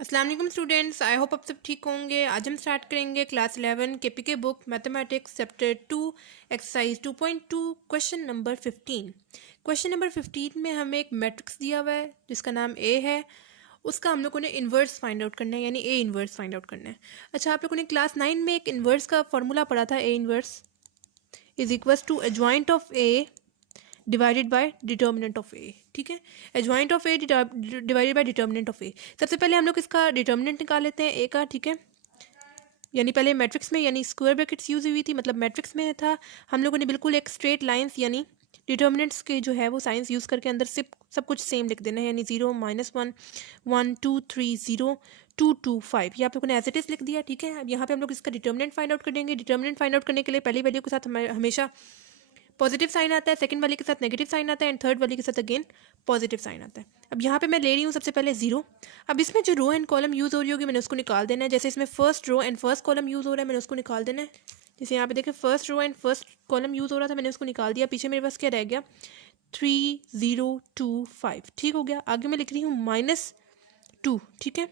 अस्सलाम वालेकुम students, I hope आप सब ठीक होंगे। आज हम स्टार्ट करेंगे class 11 KPK book mathematics chapter 2 exercise 2.2 question number 15। Question number 15 में हमें एक मैट्रिक्स दिया हुआ है जिसका नाम ए है। उसका हम लोगों ने इन्वर्स फाइंड आउट करना है, यानी ए इन्वर्स फाइंड आउट करना है। अच्छा, आप लोगों ने क्लास 9 में एक इन्वर्स का फॉर्मूला पढ़ा था। A inverse is equals to adjoint of A divided by determinant of A. ठीक है, adjoint of A divided by determinant of A. सबसे पहले हम लोग इसका डिटर्मिनेंट निकाल लेते हैं ए का। ठीक है, यानी पहले मैट्रिक्स में यानी स्क्वायर ब्रैकेट्स यूज हुई थी, मतलब मैट्रिक्स में था। हम लोगों ने बिल्कुल एक स्ट्रेट लाइंस यानी डिटर्मिनेंट्स के जो है वो साइंस यूज़ करके अंदर सिर्फ सब कुछ सेम लिख देना है, यानी 0 -1 1 2 3 0 2 2 5 ये आप लोगों ने एज इट इज़ लिख दिया। ठीक है, अब यहाँ पे हम लोग इसका डिटर्मिनेंट फाइंड आउट कर देंगे। डिटर्मिनेंट फाइंड आउट करने के लिए पहली वैल्यू के साथ हमेशा पॉजिटिव साइन आता है, सेकंड वाले के साथ नेगेटिव साइन आता है, एंड थर्ड वाले के साथ अगेन पॉजिटिव साइन आता है। अब यहाँ पे मैं ले रही हूँ सबसे पहले 0। अब इसमें जो रो एंड कॉलम यूज़ हो रही होगी मैंने उसको निकाल देना है। जैसे इसमें first row and first column use हो रहा है, मैंने उसको निकाल देना है। जैसे यहाँ पे देखें first row and first column use हो रहा था, मैंने उसको निकाल दिया। पीछे मेरे पास क्या रह गया 3 0 2 5। ठीक हो गया। आगे मैं लिख रही हूँ -2। ठीक है,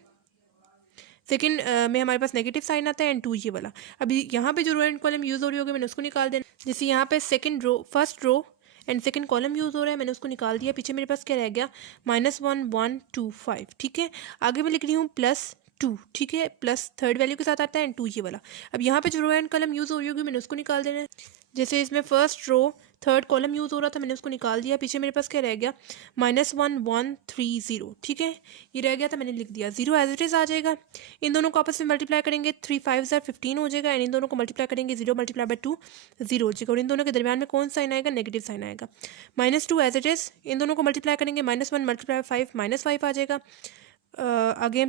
सेकंड में हमारे पास नेगेटिव साइन आता है एंड 2 ये वाला। अभी यहाँ पे जो रो एंड कॉलम यूज़ हो रही होगी मैंने उसको निकाल देना। जैसे यहाँ पे first row and second column use हो रहा है, मैंने उसको निकाल दिया। पीछे मेरे पास क्या रह गया -1 1 2 5। ठीक है, आगे मैं लिख रही हूँ +2। ठीक है, प्लस थर्ड वैल्यू के साथ आता है एंड 2 ये वाला। अब यहाँ पे जो रो एंड कॉलम यूज़ हो रही होगी मैंने उसको निकाल देना है। जैसे इसमें first row third column use हो रहा था, मैंने उसको निकाल दिया। पीछे मेरे पास क्या रह गया -1 1 3 0। ठीक है, ये रह गया था, मैंने लिख दिया। 0 एज इट इज़ आ जाएगा। इन दोनों को आपस में मल्टीप्लाई करेंगे 3 5 15 हो जाएगा, एंड इन दोनों को मल्टीप्लाई करेंगे 0 × 2 0 हो जाएगा। और इन दोनों के दरमियान में कौन साइन आएगा? नेगेटिव साइन आएगा। -2 एज इट इज़। इन दोनों को मल्टीप्लाई करेंगे -1 × 5 -5 आ जाएगा। आगे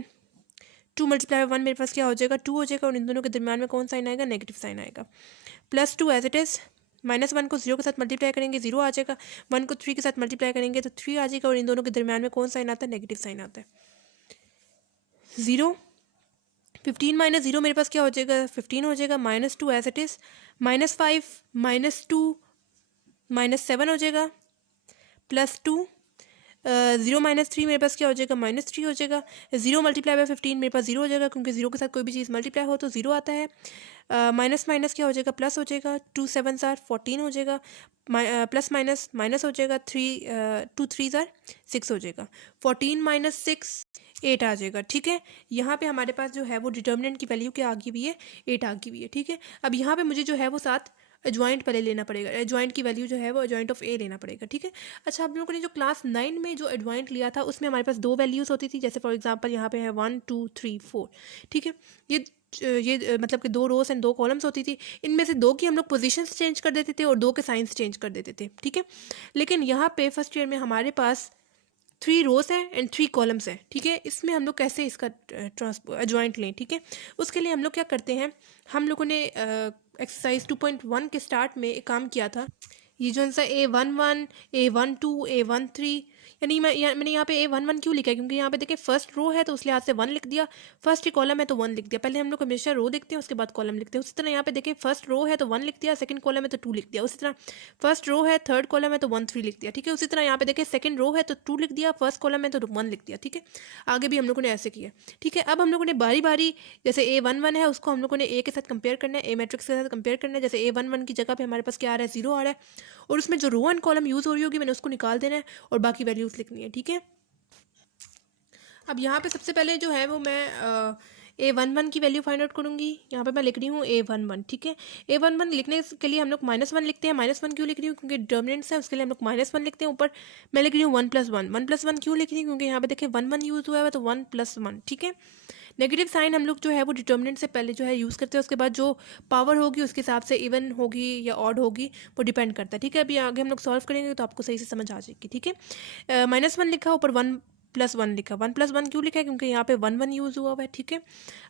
2 × 1 मेरे पास क्या हो जाएगा 2 हो जाएगा, और इन दोनों के दरमियान में कौन साइन आएगा? नेगेटिव साइन आएगा। +2 एज इट इज़। -1 को 0 के साथ मल्टीप्लाई करेंगे 0 आ जाएगा। 1 को 3 के साथ मल्टीप्लाई करेंगे तो 3 आ जाएगा, और इन दोनों के दरमियान में कौन साइन आता है? नेगेटिव साइन आता है। 0 15 - 0 मेरे पास क्या हो जाएगा 15 हो जाएगा। -2 एज इट इज़। -5 -2 -7 हो जाएगा। +2 0 -3 मेरे पास क्या हो जाएगा -3 हो जाएगा। 0 × 15 मेरे पास 0 हो जाएगा, क्योंकि 0 के साथ कोई भी चीज़ मल्टीप्लाई हो तो 0 आता है। माइनस माइनस क्या हो जाएगा प्लस हो जाएगा। 2 7 14 हो जाएगा। प्लस माइनस माइनस हो जाएगा। 2 3 6 हो जाएगा। 14 - 6 8 आ जाएगा। ठीक है, यहाँ पे हमारे पास जो है वो डिटर्मिनेंट की वैल्यू क्या आ गई हुई है 8 आ गई हुई है। ठीक है, अब यहाँ पे मुझे जो है वो साथ एडजॉइंट पहले लेना पड़ेगा। एडजॉइंट की वैल्यू जो है वो एडजॉइंट ऑफ ए लेना पड़ेगा। ठीक है, अच्छा, आप लोगों ने जो क्लास 9 में जो एडजॉइंट लिया था उसमें हमारे पास 2 वैल्यूज़ होती थी। जैसे फॉर एग्जांपल यहाँ पे है 1 2 3 4। ठीक है, ये मतलब कि 2 रोज एंड 2 कॉलम्स होती थी। इनमें से 2 की हम लोग पोजीशंस चेंज कर देते थे और 2 के साइंस चेंज कर देते थे। ठीक है, लेकिन यहाँ पे फर्स्ट ईयर में हमारे पास 3 रोज हैं एंड 3 कॉलम्स हैं। ठीक है, इसमें हम लोग कैसे इसका एडजॉइंट लें? ठीक है, उसके लिए हम लोग क्या करते हैं, हम लोगों ने एक्सरसाइज 2.1 के स्टार्ट में एक काम किया था। ये जो सा A11 A12 A13, यानी मैंने यहाँ पे A11 क्यों लिखा है? क्योंकि यहाँ पे देखिए फर्स्ट रो है तो उस लिहाज से 1 लिख दिया। फर्स्ट ही कॉलम है तो 1 लिख दिया। पहले हम लोग हमेशा रो लिखते हैं उसके बाद कॉलम लिखते हैं। उसी तरह यहाँ पे देखिए फर्स्ट रो है तो 1 लिख दिया, सेकंड कॉलम है तो 2 लिख दिया। उसी तरह फर्स्ट रो है थर्ड कॉलम है तो 1 3 लिख दिया। ठीक है, उसी तरह यहाँ पे देखिए सेकंड रो है तो 2 लिख दिया, फर्स्ट कॉलम है तो 1 लिख दिया। ठीक है, आगे भी हम लोगों ने ऐसे किया। ठीक है, अब हम लोगों ने बारी बारी जैसे A11 है उसको हम लोगों ने ए के साथ कंपेयर करना है, ए मैट्रिक्स के साथ कंपेयर करना है। जैसे A11 की जगह पे हमारे पास क्या आ रहा है 0 आ रहा है, और उसमें जो रो एंड कॉलम यूज़ हो रही होगी मैंने उसको निकाल देना है और बाकी वैल्यूज़ लिखनी है। ठीक है, अब यहाँ पे सबसे पहले जो है वो मैं A11 की वैल्यू फाइंड आउट करूँगी। यहाँ पे मैं लिख रही हूँ A11। ठीक है, A11 लिखने के लिए हम लोग -1 लिखते हैं। -1 क्यों लिख रही हूँ? क्योंकि डिटर्मिनेंट्स है उसके लिए हम लोग -1 लिखते हैं। ऊपर मैं लिख रही हूँ 1 + 1। 1 + 1 क्यों लिख रही हूँ? क्योंकि यहाँ पे देखिए 1 1 यूज़ हुआ है तो 1 + 1। ठीक है, नेगेटिव साइन हम लोग जो है वो डिटर्मिनेंट से पहले जो है यूज़ करते हैं, उसके बाद जो पावर होगी उसके हिसाब से इवन होगी या ऑड होगी वो डिपेंड करता है। ठीक है, अभी आगे हम लोग सॉल्व करेंगे तो आपको सही से समझ आ जाएगी। ठीक है, -1 लिखा, ऊपर 1 + 1 लिखा। 1 + 1 क्यों लिखा है? क्योंकि यहाँ पे 1 1 यूज़ हुआ है। ठीक है,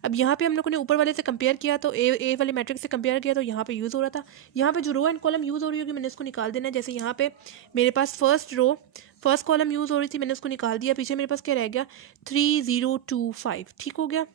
अब यहाँ पे हम लोगों ने ऊपर वाले से कंपेयर किया तो ए वाले मैट्रिक्स से कंपेयर किया तो यहाँ पे यूज़ हो रहा था। यहाँ पे जो रो एंड कॉलम यूज़ हो रही होगी मैंने इसको निकाल देना है। जैसे यहाँ पे मेरे पास फर्स्ट कॉलम यूज़ हो रही थी, मैंने उसको निकाल दिया। पीछे मेरे पास क्या रह गया 3 0 2 5। ठीक हो गया,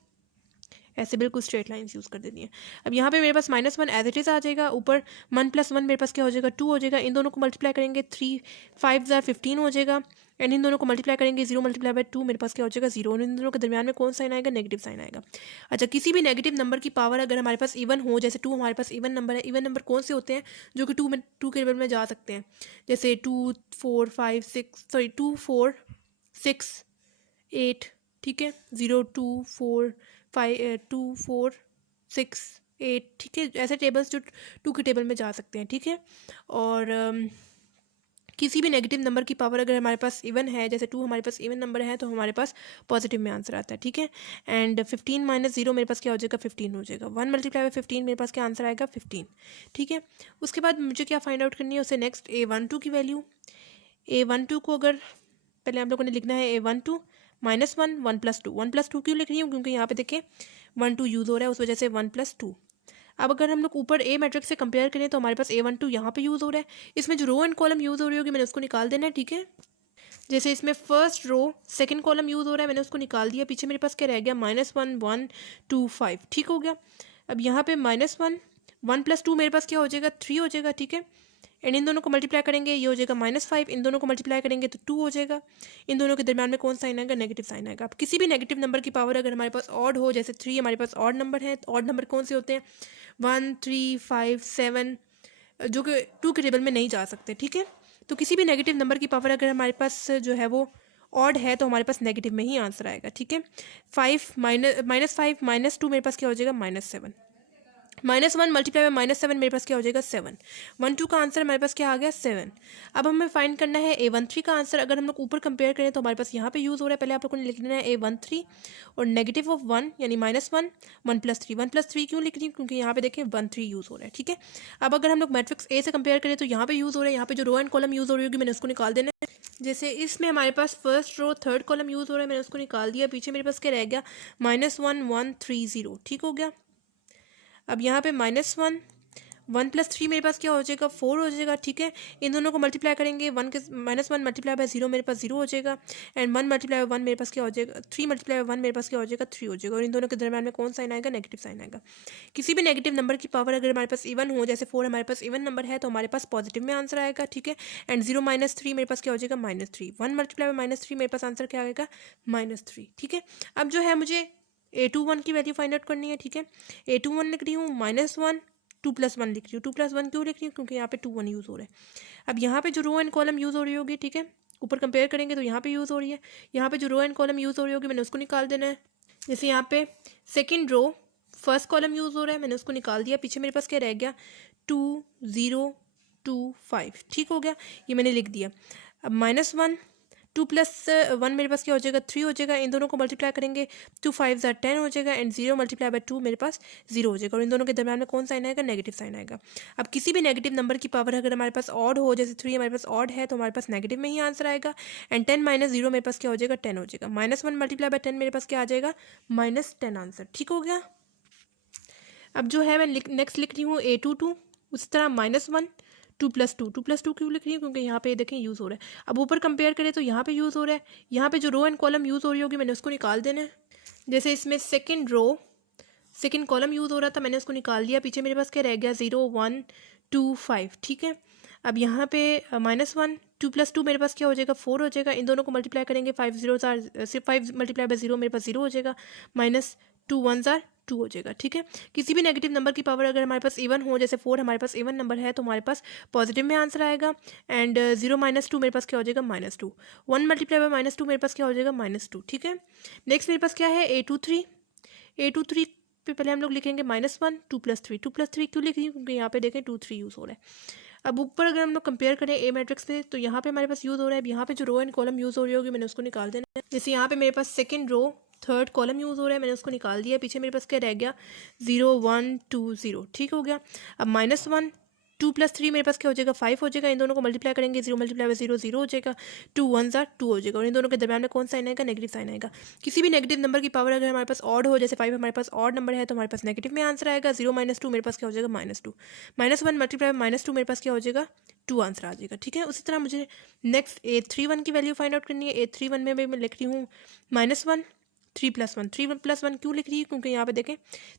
ऐसे बिल्कुल स्ट्रेट लाइंस यूज़ कर देनी है। अब यहाँ पे मेरे पास -1 एज इट इज़ आ जाएगा। ऊपर 1 + 1 मेरे पास क्या हो जाएगा 2 हो जाएगा। इन दोनों को मल्टीप्लाई करेंगे 3 5 15 हो जाएगा। एंड इन दोनों को मल्टीप्लाई करेंगे, 0 मल्टीप्लाई बाय 2 मेरे पास क्या हो जाएगा 0, और इन दोनों के दरमियान में कौन साइन आएगा, नेगेटिव साइन आएगा। अच्छा, किसी भी नेगेटिव नंबर की पावर अगर हमारे पास इवन हो, जैसे 2 हमारे पास इवन नंबर है, इवन नंबर कौन से होते हैं जो कि 2 के टेबल में जा सकते हैं, जैसे 2 4 5 6 सॉरी 2 4 6 8, ठीक है, 0 2 4 5 2 4 6 8, ठीक है, ऐसे टेबल्स जो 2 के टेबल में जा सकते हैं, ठीक है। और किसी भी नेगेटिव नंबर की पावर अगर हमारे पास इवन है, जैसे 2 हमारे पास इवन नंबर है, तो हमारे पास पॉजिटिव में आंसर आता है, ठीक है। एंड 15 माइनस 0 मेरे पास क्या हो जाएगा, 15 हो जाएगा। 1 मल्टीप्लाई बाय 15 मेरे पास क्या आंसर आएगा, 15, ठीक है। उसके बाद मुझे क्या फाइंड आउट करनी है, उससे नेक्स्ट A12 की वैल्यू। A12 को अगर पहले हम लोगों ने लिखना है A12 -1 1 + 2। 1 + 2 क्यों लिख रही हूँ, क्योंकि यहाँ पे देखें 1 2 यूज़ हो रहा है, उस वजह से 1 + 2। अब अगर हम लोग ऊपर ए मैट्रिक्स से कंपेयर करें तो हमारे पास A12 यहाँ पे यूज़ हो रहा है, इसमें जो रो एंड कॉलम यूज़ हो रही होगी मैंने उसको निकाल देना है, ठीक है। जैसे इसमें first row second column use हो रहा है, मैंने उसको निकाल दिया, पीछे मेरे पास क्या रह गया, -1 1 2 5, ठीक हो गया। अब यहाँ पे -1 1 + 2 मेरे पास क्या हो जाएगा, 3 हो जाएगा, ठीक है। एंड इन दोनों को मल्टीप्लाई करेंगे, ये हो जाएगा -5, इन दोनों को मल्टीप्लाई करेंगे तो 2 हो जाएगा। इन दोनों के दरमियान में कौन साइन आएगा, नेगेटिव साइन आएगा। अब किसी भी नेगेटिव नंबर की पावर अगर हमारे पास ऑड हो, जैसे 3 हमारे पास ऑड नंबर है, ऑड नंबर कौन से होते हैं, 1 3 5 7, जो कि 2 के टेबल में नहीं जा सकते, ठीक है। तो किसी भी नेगेटिव नंबर की पावर अगर हमारे पास जो है वो ऑड है तो हमारे पास नेगेटिव में ही आंसर आएगा, ठीक है। 5 -5 -2 मेरे पास क्या हो जाएगा, -7। -1 मल्टीप्लाई बाय -7 मेरे पास क्या हो जाएगा, 7। 1 2 का आंसर हमारे पास क्या आ गया, 7। अब हमें फाइंड करना है A13 का आंसर। अगर हम लोग ऊपर कंपेयर करें तो हमारे पास यहाँ पे यूज़ हो रहा है, पहले आप लोगों ने लिखना है A13 और नेगेटिव ऑफ 1 यानी -1 1 + 3। 1 + 3 क्यों लिख रही हूँ, क्योंकि यहाँ पे देखें 1 3 यूज़ हो रहा है, ठीक है। अब अगर हम लोग मैट्रिक्स ए से कंपेयर करें तो यहाँ पे यूज़ हो रहा है, यहाँ पे जो रो एंड कॉलम यूज़ हो रही होगी मैंने उसको निकाल देना है। जैसे इसमें हमारे पास first row third column use हो रहा है, मैंने उसको निकाल दिया, पीछे मेरे पास क्या रह गया, -1 1 3 0, ठीक हो गया। अब यहाँ पे -1 1 + 3 मेरे पास क्या हो जाएगा, 4 हो जाएगा, ठीक है। इन दोनों को मल्टीप्लाई करेंगे, -1 मल्टीप्लाई बाय 0 मेरे पास 0 हो जाएगा। एंड 1 मल्टीप्लाई बाय 1 मेरे पास क्या हो जाएगा, 3 मल्टीप्लाई बाय 1 मेरे पास क्या हो जाएगा, 3 हो जाएगा। और इन दोनों के दरम्यान में कौन साइन आएगा, नेगेटिव साइन आएगा। किसी भी नेगेटिव नंबर की पावर अगर हमारे पास इवन हो, जैसे 4 हमारे पास इवन नंबर है, तो हमारे पास पॉजिटिव में आंसर आएगा, ठीक है। एंड 0 -3 मेरे पास क्या हो जाएगा, -3। 1 मल्टीप्लाई बाय -3 मेरे पास आंसर क्या आएगा, -3, ठीक है। अब जो है मुझे A21 की वैल्यू फाइंड आउट करनी है, ठीक है। A21 लिख रही हूँ, -1 2 + 1 लिख रही हूँ। 2 + 1 क्यों लिख रही हूँ, क्योंकि यहाँ पे 2 1 यूज़ हो रहा है। अब यहाँ पे जो रो एंड कॉलम यूज़ हो रही होगी, ठीक है, ऊपर कंपेयर करेंगे तो यहाँ पे यूज़ हो रही है, यहाँ पे जो रो एंड कॉलम यूज़ हो रही होगी मैंने उसको निकाल देना है। जैसे यहाँ पे second row first column use हो रहा है, मैंने उसको निकाल दिया, पीछे मेरे पास क्या रह गया, 2 0 2 5, ठीक हो गया, ये मैंने लिख दिया। अब -1 2 + 1 मेरे पास क्या हो जाएगा, 3 हो जाएगा। इन दोनों को मल्टीप्लाई करेंगे, 2 5 10 हो जाएगा। एंड 0 मल्टीप्लाई बाय 2 मेरे पास 0 हो जाएगा। और इन दोनों के दरम्यान में कौन साइन आएगा, नेगेटिव साइन आएगा। अब किसी भी नेगेटिव नंबर की पावर अगर हमारे पास ऑड हो, जैसे 3 हमारे पास ऑड है, तो हमारे पास नेगेटिव में ही आंसर आएगा। एंड 10 - 0 मेरे पास क्या हो जाएगा, 10 हो जाएगा। -1 मल्टीप्लाई बाय 10 मेरे पास क्या आ जाएगा, -10 आंसर, ठीक हो गया। अब जो है मैं नेक्स्ट लिख रही हूँ A22, उस तरह -1 2 + 2 2 + 2 क्यों लिख रही हूँ, क्योंकि यहाँ पे देखें यूज़ हो रहा है। अब ऊपर कंपेयर करें तो यहाँ पे यूज़ हो रहा है, यहाँ पे जो रो एंड कॉलम यूज़ हो रही होगी मैंने उसको निकाल देना है। जैसे इसमें second row second column use हो रहा था, मैंने उसको निकाल दिया, पीछे मेरे पास क्या रह गया, 0 1 2 5, ठीक है। अब यहाँ पे -1 2 + 2 मेरे पास क्या हो जाएगा, 4 हो जाएगा। इन दोनों को मल्टीप्लाई करेंगे, 5 0 सिर्फ 5 मल्टीप्लाई बाय 0 मेरे पास 0 हो जाएगा। -2 1 2 हो जाएगा, ठीक है। किसी भी नेगेटिव नंबर की पावर अगर हमारे पास इवन हो, जैसे 4 हमारे पास इवन नंबर है, तो हमारे पास पॉजिटिव में आंसर आएगा। एंड 0 -2 मेरे पास क्या हो जाएगा, -2। 1 मल्टीप्लाई बाय -2 मेरे पास क्या हो जाएगा, -2, ठीक है। नेक्स्ट मेरे पास क्या है, A23 पे पहले हम लोग लिखेंगे -1 2 + 3 2 + 3 क्यों लिख रही हूँ, क्योंकि यहाँ पे देखें 2 3 यूज़ हो रहा है। अब ऊपर अगर हम लोग कंपेयर करें ए मैट्रिक्स पे, तो यहाँ पे हमारे पास यूज़ हो रहा है। अब यहाँ पे जो रो एंड कॉलम यूज़ हो रही होगी मैंने उसको निकाल देना है। जैसे यहाँ पे मेरे पास second row third column use हो रहा है, मैंने उसको निकाल दिया, पीछे मेरे पास क्या रह गया, 0 1 2 0, ठीक हो गया। अब -1 2 + 3 मेरे पास क्या हो जाएगा, 5 हो जाएगा। इन दोनों को मल्टीप्लाई करेंगे, 0 मल्टीप्लाई बाय 0 0 हो जाएगा। 2 1 2 हो जाएगा। और इन दोनों के दरम्यान में कौन साइन आएगा, नेगेटिव साइन आएगा। किसी भी नेगेटिव नंबर की पावर अगर हमारे पास ऑड हो, जैसे 5 हमारे पास ऑड नंबर है, तो हमारे पास नेगेटिव में आंसर आएगा। 0 -2 मेरे पास क्या हो जाएगा, -2। -1 मल्टीप्लाई बाय -2 मेरे पास क्या हो जाएगा, 2 आंसर आ जाएगा, ठीक है। उसी तरह मुझे नेक्स्ट A31 की वैल्यू फाइंड आउट करनी है। A31 में भी मैं लिख रही हूँ -1 3 + 1 3 + 1 क्यों लिख रही है, क्योंकि यहाँ पे देखें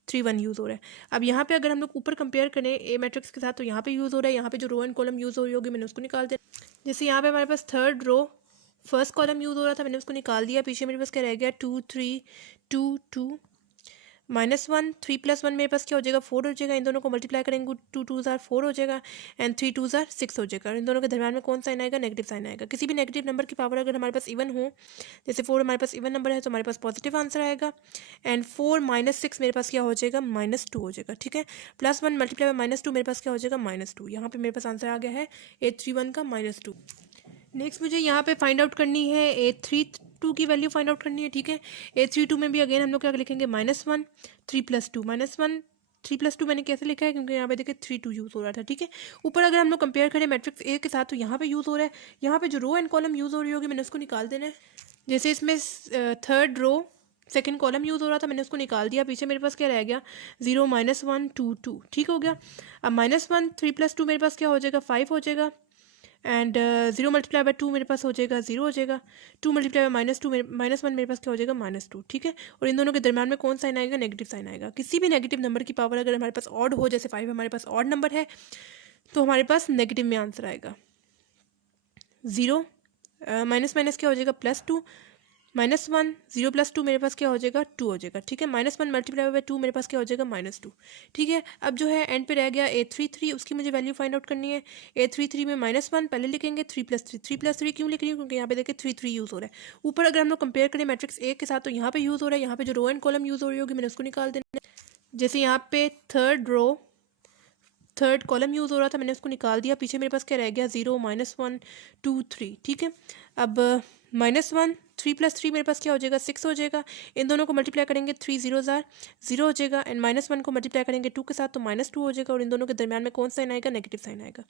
3 1 यूज़ हो रहा है। अब यहाँ पे अगर हम लोग ऊपर कंपेयर करें ए मैट्रिक्स के साथ, तो यहाँ पे यूज़ हो रहा है, यहाँ पे जो रो एंड कॉलम यूज़ हो रही होगी मैंने उसको निकाल दिया। जैसे यहाँ पे हमारे पास third row first column use हो रहा था, मैंने उसको निकाल दिया, पीछे मेरे पास क्या रह गया 2 3 2 2 -1 3 + 1 मेरे पास क्या हो जाएगा 4 हो जाएगा, इन दोनों को मल्टीप्लाई करेंगे 2 2 ज़ार 4 हो जाएगा एंड 3 2 ज़ार 6 हो जाएगा, और इन दोनों के दरम्यान में कौन साइन आएगा, नेगेटिव साइन आएगा। किसी भी नेगेटिव नंबर की पावर अगर हमारे पास इवन हो, जैसे 4 हमारे पास इवन नंबर है तो हमारे पास पॉजिटिव आंसर आएगा, एंड 4 - 6 मेरे पास क्या हो जाएगा -2 हो जाएगा, ठीक है। +1 × -2 मेरे पास क्या हो जाएगा -2, यहाँ पे मेरे पास आंसर आ गया है 831 का -2। नेक्स्ट मुझे यहाँ पे फाइंड आउट करनी है 832 की वैल्यू फाइंड आउट करनी है, ठीक है। 832 में भी अगेन हम लोग क्या लिखेंगे -1 3 + 2 -1 3 + 2 मैंने कैसे लिखा है, क्योंकि यहाँ पे देखिए 3 2 यूज़ हो रहा था, ठीक है। ऊपर अगर हम लोग कंपेयर करें मैट्रिक्स ए के साथ तो यहाँ पे यूज़ हो रहा है, यहाँ पे जो रो एंड कॉलम यूज़ हो रही होगी मैंने उसको निकाल देना है। जैसे इसमें third row second column use हो रहा था, मैंने उसको निकाल दिया, पीछे मेरे पास क्या रह गया 0 -1 2 2, ठीक हो गया। अब -1 3 + 2 मेरे पास क्या हो जाएगा 5 हो जाएगा, एंड 0 × 2 मेरे पास हो जाएगा 0 हो जाएगा, 2 × -2 -1 मेरे पास क्या हो जाएगा -2, ठीक है। और इन दोनों के दरम्यान में कौन साइन आएगा, नेगेटिव साइन आएगा। किसी भी नेगेटिव नंबर की पावर अगर हमारे पास ऑड हो, जैसे 5 हमारे पास ऑड नंबर है तो हमारे पास नेगेटिव में आंसर आएगा 0 माइनस क्या हो जाएगा +2 -1 0 + 2 मेरे पास क्या हो जाएगा 2 हो जाएगा, ठीक है। -1 × 2 मेरे पास क्या हो जाएगा -2, ठीक है। अब जो है एंड पे रह गया 833, उसकी मुझे वैल्यू फाइंड आउट करनी है। 833 में -1 पहले लिखेंगे, 3 + 3 3 + 3 क्यों लिख रही हूँ, क्योंकि यहाँ पे देखिए 3 3 यूज़ हो रहा है। ऊपर अगर हम लोग कंपेयर करें मैट्रिक्स ए के साथ तो यहाँ पे यूज़ हो रहा है, यहाँ पे जो रो एंड कॉलम यूज़ हो रही होगी मैंने उसको निकाल देना है। जैसे यहाँ पे थर्ड कॉलम यूज़ हो रहा था, मैंने उसको निकाल दिया, पीछे मेरे पास क्या रह गया 0 -1 2 3, ठीक है। अब -1 3 + 3 मेरे पास क्या हो जाएगा 6 हो जाएगा, इन दोनों को मल्टीप्लाई करेंगे 3 0 ज़ार 0 हो जाएगा, एंड -1 को मल्टीप्लाई करेंगे 2 के साथ तो -2 हो जाएगा, और इन दोनों के दरम्यान में कौन साइन आएगा, नेगेटिव साइन आएगा,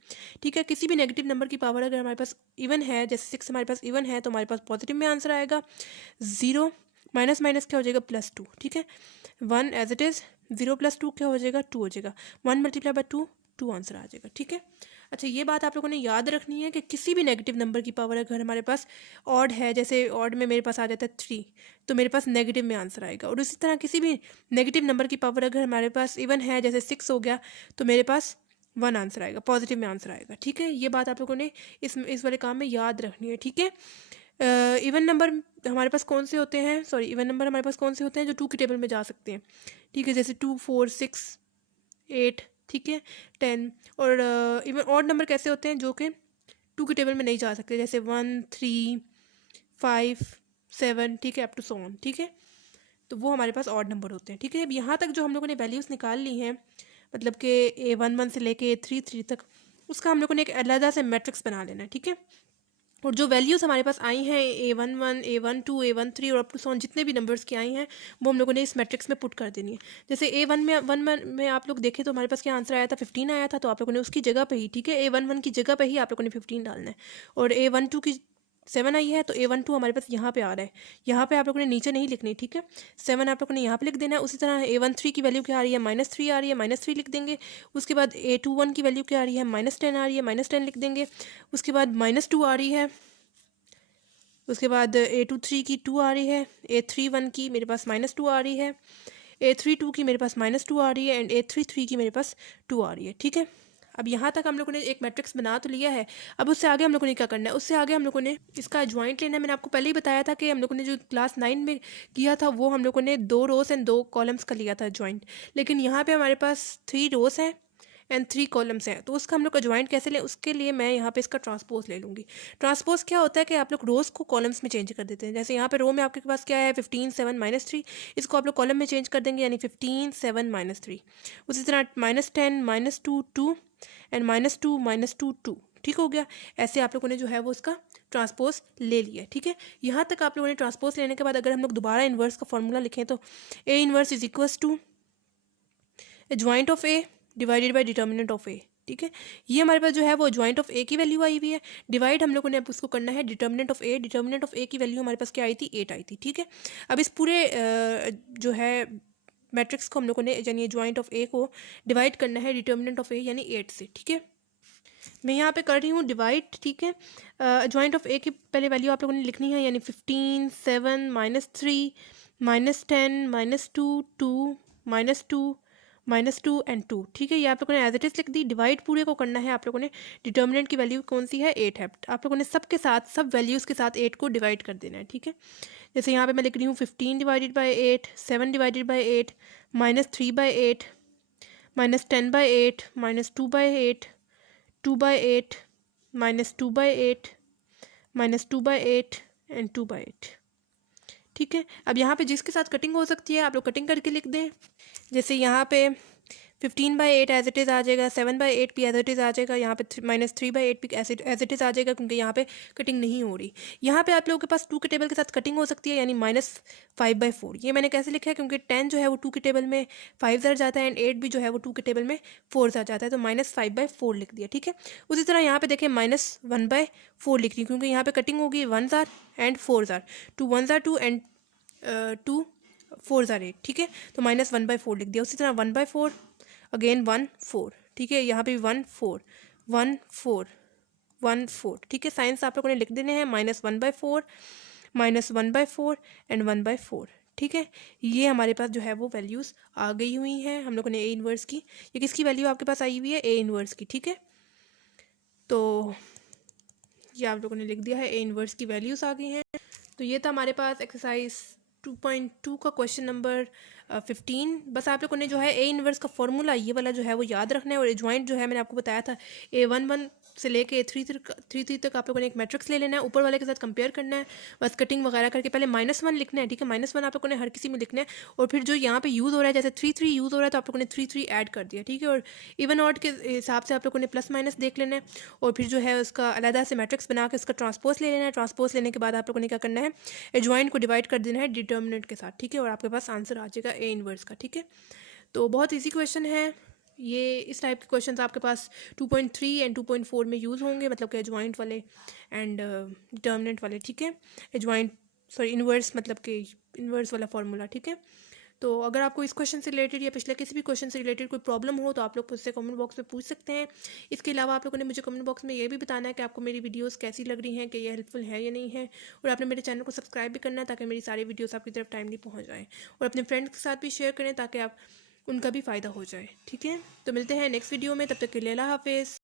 ठीक है। किसी भी नेगेटिव नंबर की पावर अगर हमारे पास इवन है, जैसे 6 हमारे पास इवन है तो हमारे पास पॉजिटिव में आंसर आएगा 0 माइनस क्या हो जाएगा +2, ठीक है। 1 एज इट इज़ 0 + 2 क्या हो जाएगा 2 हो जाएगा, 1 × 2 2 आंसर आ जाएगा, ठीक है। अच्छा ये बात आप लोगों ने याद रखनी है कि किसी भी नेगेटिव नंबर की पावर अगर हमारे पास ऑड है, जैसे ऑड में मेरे पास आ जाता है 3 तो मेरे पास नेगेटिव में आंसर आएगा, और उसी तरह किसी भी नेगेटिव नंबर की पावर अगर हमारे पास इवन है, जैसे 6 हो गया तो मेरे पास 1 आंसर आएगा, पॉजिटिव में आंसर आएगा, ठीक है। ये बात आप लोगों ने इस वाले काम में याद रखनी है, ठीक है। इवन नंबर हमारे पास कौन से होते हैं, इवन नंबर हमारे पास कौन से होते हैं जो 2 की टेबल में जा सकते हैं, ठीक है, जैसे 2 4 6 8, ठीक है 10। और इवन ऑड नंबर कैसे होते हैं जो कि 2 की टेबल में नहीं जा सकते, जैसे 1 3 5 7, ठीक है, अप टू सो ऑन, ठीक है। तो वो हमारे पास ऑड नंबर होते हैं, ठीक है। अब यहाँ तक जो हम लोगों ने वैल्यूज़ निकाल ली हैं, मतलब कि A11 से लेके A33 तक, उसका हम लोगों ने एक अलग से मैट्रिक्स बना लेना है, ठीक है। और जो वैल्यूज़ हमारे पास आई हैं A11 A12 A13 और अप टू सॉन जितने भी नंबर्स की आई हैं वो हम लोगों ने इस मैट्रिक्स में पुट कर देनी है। जैसे A1 में आप लोग देखें तो हमारे पास क्या आंसर आया था 15 आया था, तो आप लोगों ने उसकी जगह पे ही, ठीक है, A11 की जगह पे ही आप लोगों ने 15 डालना है। और A12 की 7 आई है तो A12 हमारे पास यहाँ पे आ रहा है, यहाँ पे आप लोगों ने नीचे नहीं लिखनी, ठीक है, 7 आप लोगों ने यहाँ पे लिख देना है। उसी तरह A13 की वैल्यू क्या आ रही है -3 आ रही है, -3 लिख देंगे। उसके बाद A21 की वैल्यू क्या आ रही है -10 आ रही है, -10 लिख देंगे। उसके बाद -2 आ रही है, उसके बाद A23 की 2 आ रही है, A31 की मेरे पास -2 आ रही है, A32 की मेरे पास -2 आ रही है, एंड A33 की मेरे पास 2 आ रही है, ठीक है। अब यहाँ तक हम लोगों ने एक मैट्रिक्स बना तो लिया है, अब उससे आगे हम लोगों ने क्या करना है, उससे आगे हम लोगों ने इसका ज्वाइंट लेना है। मैंने आपको पहले ही बताया था कि हम लोगों ने जो क्लास 9 में किया था वो हम लोगों ने 2 रोज एंड 2 कॉलम्स का लिया था ज्वाइंट, लेकिन यहाँ पे हमारे पास 3 रोज हैं एंड 3 कॉलम्स हैं, तो उसका हम लोग का ज्वाइंट कैसे लें, उसके लिए मैं यहाँ पे इसका ट्रांसपोज ले लूँगी। ट्रांसपोज क्या होता है कि आप लोग रोज़ को कॉलम्स में चेंज कर देते हैं। जैसे यहाँ पे रो में आपके पास क्या है 15 7 -3, इसको आप लोग कॉलम में चेंज कर देंगे, यानी 15 7 -3। उसी तरह -10 -2 2 एंड -2 -2 2, ठीक हो गया। ऐसे आप लोगों ने जो है वो इसका ट्रांसपोज ले लिया, ठीक है। यहाँ तक आप लोगों ने ट्रांसपोज लेने के बाद अगर हम लोग दोबारा इन्वर्स का फॉर्मूला लिखें तो A inverse is equals to joint of A divided by determinant of A, ठीक है। ये हमारे पास जो है वो ज्वाइंट ऑफ A की वैल्यू आई हुई है, डिवाइड हम लोगों ने अब उसको करना है determinant of A। Determinant of A की वैल्यू हमारे पास क्या आई थी 8 आई थी, ठीक है। अब इस पूरे जो है मैट्रिक्स को हम लोगों ने यानी ज्वाइंट ऑफ A को डिवाइड करना है डिटर्मिनेंट ऑफ A यानी 8 से, ठीक है। मैं यहाँ पे कर रही हूँ डिवाइड, ठीक है। ज्वाइंट ऑफ A की पहले वैल्यू आप लोगों ने लिखनी है, यानी 15 7 -3 -10 -2 2 -2 -2 एंड 2, ठीक है। ये आप लोगों ने एज इट इज़ लिख दी। डिवाइड पूरे को करना है आप लोगों ने। डिटर्मिनेंट की वैल्यू कौन सी है, 8 है। आप लोगों ने सबके साथ सब वैल्यूज़ के साथ 8 को डिवाइड कर देना है, ठीक है। जैसे यहाँ पे मैं लिख रही हूँ 15 divided by 8, 7 divided by 8, -3 by 8, -10 by 8, -2 by 8, 2 by 8, -2 by 8, -2 by 8 and 2 by 8, ठीक है। अब यहाँ पे जिसके साथ कटिंग हो सकती है आप लोग कटिंग करके लिख दें। जैसे यहाँ पे 15/8 एज इट इज़ आ जाएगा, 7/8 भी एज इट इज़ आ जाएगा, यहाँ पे -3/8 भी एज इट इज़ आ जाएगा, क्योंकि यहाँ पे कटिंग नहीं हो रही। यहाँ पे आप लोगों के पास 2 के टेबल के साथ कटिंग हो सकती है, यानी -5/4। ये मैंने कैसे लिखा है, क्योंकि 10 जो है वो 2 के टेबल में 5 आ जाता है एंड 8 भी जो है वो 2 के टेबल में 4 आ जाता है, तो -5/4 लिख दिया, ठीक है। उसी तरह यहाँ पे देखें -1/4 लिख रही, क्योंकि यहाँ पे कटिंग होगी 1s are and 4s are, 2 1s are 2 and 2 4s are 8, ठीक है। तो -1/4 लिख दिया। उसी तरह 1/4 अगेन 1 4, ठीक है। यहाँ पे 1 4 1 4 1 4, ठीक है। साइंस आप लोगों ने लिख देने हैं, -1/4 -1/4 एंड 1/4, ठीक है। ये हमारे पास जो है वो वैल्यूज़ आ गई हुई हैं हम लोगों ने ए इनवर्स की। ये किसकी वैल्यू आपके पास आई हुई है, ए इनवर्स की, ठीक है। तो ये आप लोगों ने लिख दिया है, ए इनवर्स की वैल्यूज़ आ गई हैं। तो ये था हमारे पास एक्सरसाइज 2.2 का क्वेश्चन नंबर 15। बस आप लोगों ने जो है ए इनवर्स का फॉर्मूला ये वाला जो है वो याद रखना है, और एडजॉइंट जो है मैंने आपको बताया था A11 से लेके A33 तक आप लोगों ने एक मैट्रिक्स ले लेना है, ऊपर वाले के साथ कंपेयर करना है, बस कटिंग वगैरह करके पहले -1 लिखना है, ठीक है। -1 आप लोगों ने हर किसी में लिखना है, और फिर जो यहाँ पे यूज़ हो रहा है, जैसे 3 यूज़ हो रहा है तो आप लोगों ने 3 ऐड कर दिया, ठीक है। और इवन ऑड के हिसाब से आप लोगों ने प्लस माइनस देख लेना है, और फिर जो है उसका अलग से मैट्रिक्स बना के उसका ट्रांसपोज ले लेना है। ट्रांसपोज लेने के बाद आप लोगों ने क्या करना है, एडजॉइंट को डिवाइड कर देना है डिटर्मिनेंट के साथ, ठीक है, और आपके पास आंसर आ जाएगा ए इनवर्स का, ठीक है। तो बहुत इजी क्वेश्चन है ये। इस टाइप के क्वेश्चंस आपके पास 2.3 एंड 2.4 में यूज़ होंगे, मतलब कि एडजॉइंट वाले एंड डिटर्मिनेंट वाले, ठीक है। इनवर्स मतलब कि इनवर्स वाला फार्मूला, ठीक है। तो अगर आपको इस क्वेश्चन से रिलेटेड या पिछले किसी भी क्वेश्चन से रिलेटेड कोई प्रॉब्लम हो तो आप लोग मुझसे कमेंट बॉक्स में पूछ सकते हैं। इसके अलावा आप लोगों ने मुझे कमेंट बॉक्स में ये भी बताना है कि आपको मेरी वीडियोस कैसी लग रही हैं, कि ये हेल्पफुल है या नहीं है, और आपने मेरे चैनल को सब्सक्राइब भी करना है ताकि मेरी सारी वीडियोस आपकी तरफ टाइमली पहुंच जाएँ, और अपने फ्रेंड्स के साथ भी शेयर करें ताकि आप उनका भी फ़ायदा हो जाए, ठीक है। तो मिलते हैं नेक्स्ट वीडियो में, तब तक के लिए अल्लाह हाफिज़।